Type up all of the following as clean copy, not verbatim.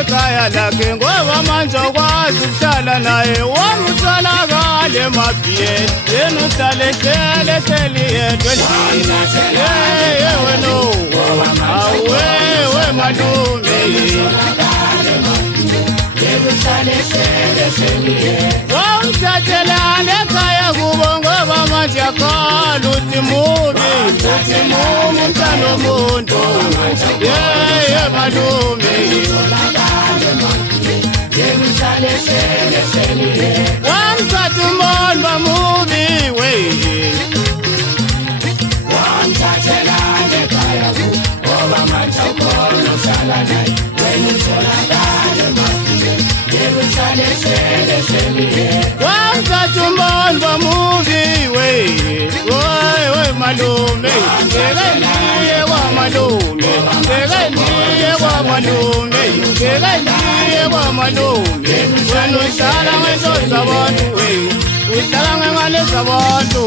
ekhaya lakhe ngoba manje ukwazi ukuhlala naye wamtholakala emabhiyeni yena uhlale hleli yedwa endlini wena awe malume wamthathelana ekhaya kubo ngoba manje akhala uthi mubi umntana womuntu malume wamthatha umoni bamubi wamthathelana ekhaya kubo ngoba manje akhala uhlala naye wena utholakala emabhiyeni wamthatha umoni bamubi malume ngekeliye kwamalume wena uhlala ngento zabantu uhlala ngengane zabantu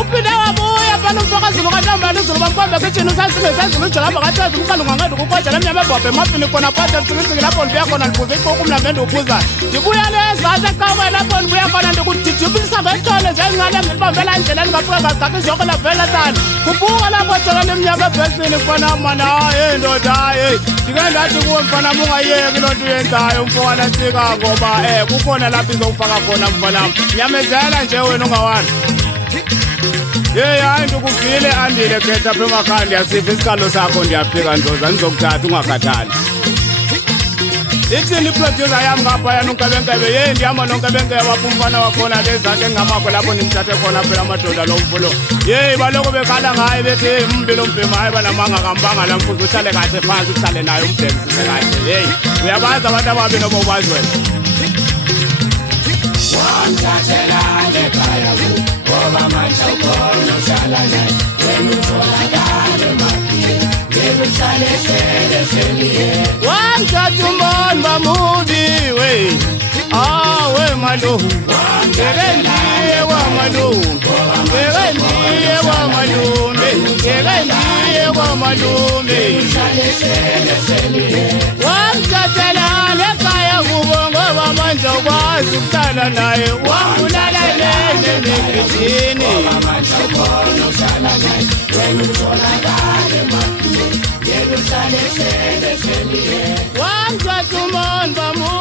uphinde wabuya phela umfakazulu kaNtambama uzulu bamkhombe kitchen usasingezenzulu ujolamba kaThezi umkhandlu ngangende ukukhonja lemnyama ebhabhe emafini khona phansi elitsikitsiki lapho ndibuya khona ndibuza iquku mnambe ndiwuphuzayo ndibuya lezantsi eqawukweni lapho ndibuya khona ndikudidibisa ngethole njengingane ngilibambela endleleni ngafika ngagaka injoko lavela tana kubuka lapho jola lemnyama ebhesini mfana mana hayi ndoda hayi ndike ndathi kuwe mfana ungayeki loo nto uyenzayo umfowala tsika ngoba kukhona lapho izowufaka khona mfanam nyamezela nje wena ungawani hayi ndikuvile andile khetha apha emakhaya ndiyasiva isikalo sakho ndiyafika ndoza ndizokuthatha ungakhathali ithini iproducer yam ngaphayana unkebenkebe ndihamba nonkebenkebe wapha umfana wakhona lezanti engingamakho lapho ndimthathe khona phela amadoda lo mfulo baloko bekhala ngaye bethi mbi lo mbhema hayi banamanga kambanga la mfuzi uhlale kahle phansi uhlale naye umbhekisise kahle uyabazi abantu ababi noma ubazi wena wamthathelana ekhaya ngoba manje ukhona uhlala naye wena utholakala emabhiyeni uhlale hleli wamthatha umoni bamubi malume ngekeliye kwamalume wamthathelana ekhaya kubo ngoba manje ukwazi ukuhlala naye wambulala nemigidini wamthatha umoni bamubi